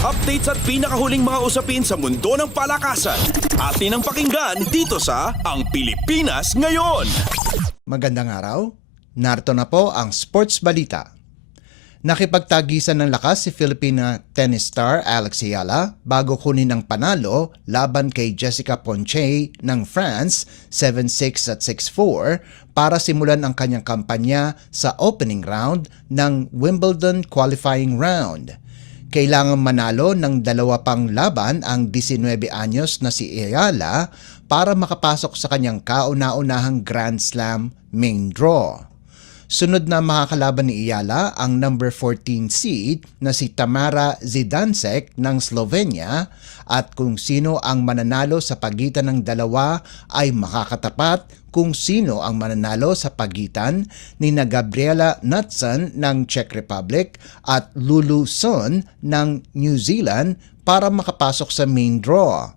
Updates at pinakahuling mga usapin sa mundo ng palakasan. Atin ang pakinggan dito sa Ang Pilipinas Ngayon. Magandang araw. Narito na po ang sports balita. Nakipagtagisan ng lakas si Filipina tennis star Alex Ayala bago kunin ang panalo laban kay Jessica Ponce ng France 7-6 at 6-4 para simulan ang kanyang kampanya sa opening round ng Wimbledon qualifying round. Kailangan manalo ng dalawa pang laban ang 19 anyos na si Ayala para makapasok sa kanyang kauna-unahang Grand Slam main draw. Sunod na makakalaban ni Ayala ang number 14 seed na si Tamara Zidansek ng Slovenia at kung sino ang mananalo sa pagitan ng dalawa ay makakatapat kung sino ang mananalo sa pagitan ni na Gabriela Knutson ng Czech Republic at Lulu Sun ng New Zealand para makapasok sa main draw.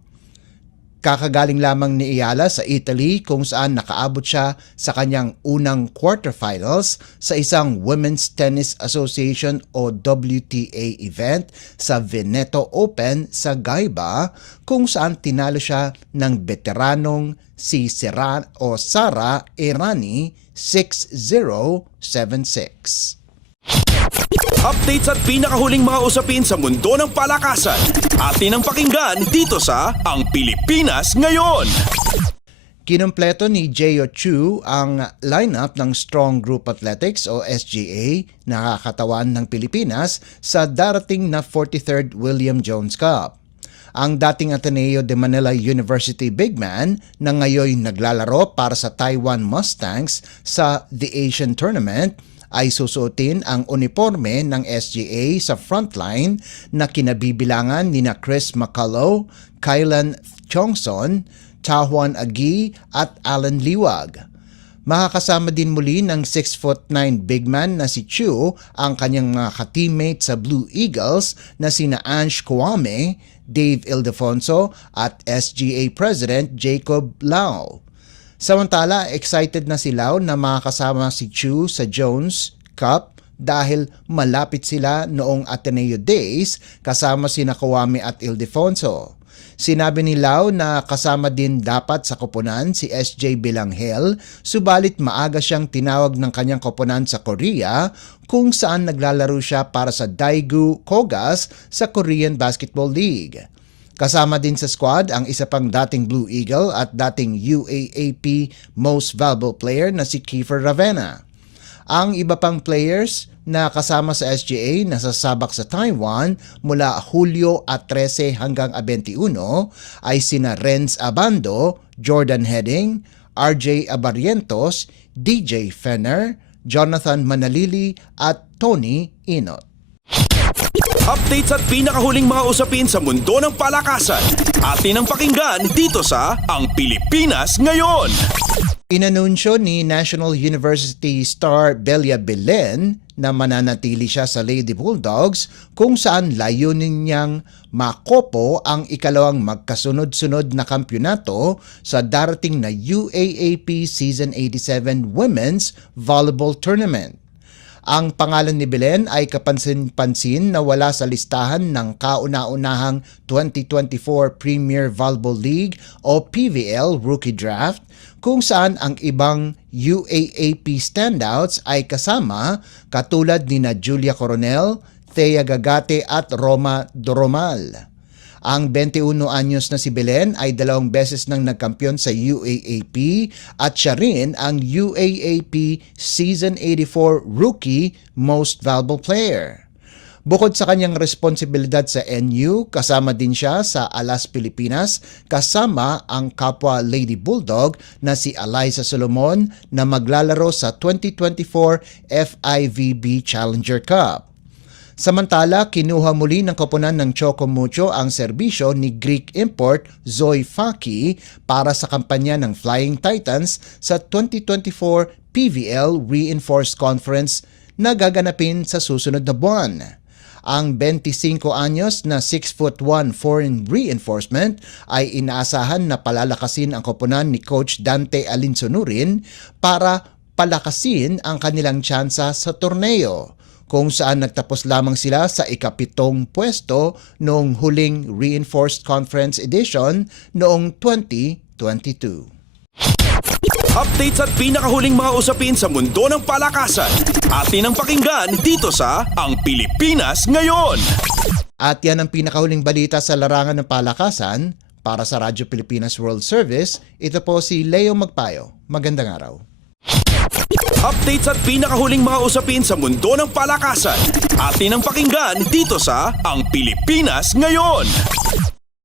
Kakagaling lamang ni Ayala sa Italy kung saan nakaabot siya sa kanyang unang quarterfinals sa isang Women's Tennis Association o WTA event sa Veneto Open sa Gaiba kung saan tinalo siya ng veteranong si Sara Errani 6-0, 7-6. Updates at pinakahuling mga usapin sa mundo ng palakasan. Atin ang pakinggan dito sa Ang Pilipinas Ngayon. Kinumpleto ni Jeyo Chu ang lineup ng Strong Group Athletics o SGA nakakatawan ng Pilipinas sa darating na 43rd William Jones Cup. Ang dating Ateneo de Manila University big man na ngayon naglalaro para sa Taiwan Mustangs sa The Asian Tournament ay susuotin ang uniforme ng SGA sa frontline na kinabibilangan nina Chris McCullough, Kylan Chongson, Tahuan Agi at Alan Liwag. Makakasama din muli ng 6'9" big man na si Chu ang kanyang mga ka-teammate sa Blue Eagles na sina Ange Kwame, Dave Ildefonso at SGA President Jacob Lau. Samantala, excited na si Lau na makakasama si Chu sa Jones Cup dahil malapit sila noong Ateneo Days kasama sina Kawame at Ildefonso. Sinabi ni Lau na kasama din dapat sa koponan si SJ Bilanghel, subalit maaga siyang tinawag ng kanyang koponan sa Korea kung saan naglalaro siya para sa Daegu Kogas sa Korean Basketball League. Kasama din sa squad ang isa pang dating Blue Eagle at dating UAAP Most Valuable Player na si Kiefer Ravena. Ang iba pang players na kasama sa SGA na sasabak sa Taiwan mula Hulyo 13 hanggang 21 ay sina Renz Abando, Jordan Heading, RJ Abarrientos, DJ Fenner, Jonathan Manalili at Tony Inot. Updates at pinakahuling mga usapin sa mundo ng palakasan. Atin ang pakinggan dito sa Ang Pilipinas Ngayon. Inanunsyo ni National University star Belia Belen na mananatili siya sa Lady Bulldogs kung saan layunin niyang makopo ang ikalawang magkasunod-sunod na kampyonato sa darating na UAAP Season 87 Women's Volleyball Tournament. Ang pangalan ni Belen ay kapansin-pansin na wala sa listahan ng kauna-unahang 2024 Premier Volleyball League o PVL Rookie Draft kung saan ang ibang UAAP standouts ay kasama katulad ni na Julia Coronel, Thea Gagate at Roma Doromal. Ang 21 anyos na si Belen ay 2 beses nang nagkampiyon sa UAAP at siya rin ang UAAP Season 84 Rookie Most Valuable Player. Bukod sa kanyang responsibilidad sa NU, kasama din siya sa Alas Pilipinas kasama ang kapwa Lady Bulldog na si Eliza Solomon na maglalaro sa 2024 FIVB Challenger Cup. Samantala, kinuha muli ng koponan ng Choco Mucho ang serbisyo ni Greek import Zoe Faki para sa kampanya ng Flying Titans sa 2024 PVL Reinforced Conference na gaganapin sa susunod na buwan. Ang 25 anyos na 6'1" foreign reinforcement ay inaasahan na palalakasin ang koponan ni Coach Dante Alinsonurin para palakasin ang kanilang tsansa sa torneo. kung saan nagtapos lamang sila sa ika-7 pwesto noong huling Reinforced Conference Edition noong 2022. Updates at pinakahuling mga usapin sa mundo ng palakasan. Atin ang pakinggan dito sa Ang Pilipinas Ngayon. At yan ang pinakahuling balita sa larangan ng palakasan. Para sa Radyo Pilipinas World Service, ito po si Leo Magpayo. Magandang araw. Updates at pinakahuling mga usapin sa mundo ng palakasan. Atin ang pakinggan dito sa Ang Pilipinas Ngayon.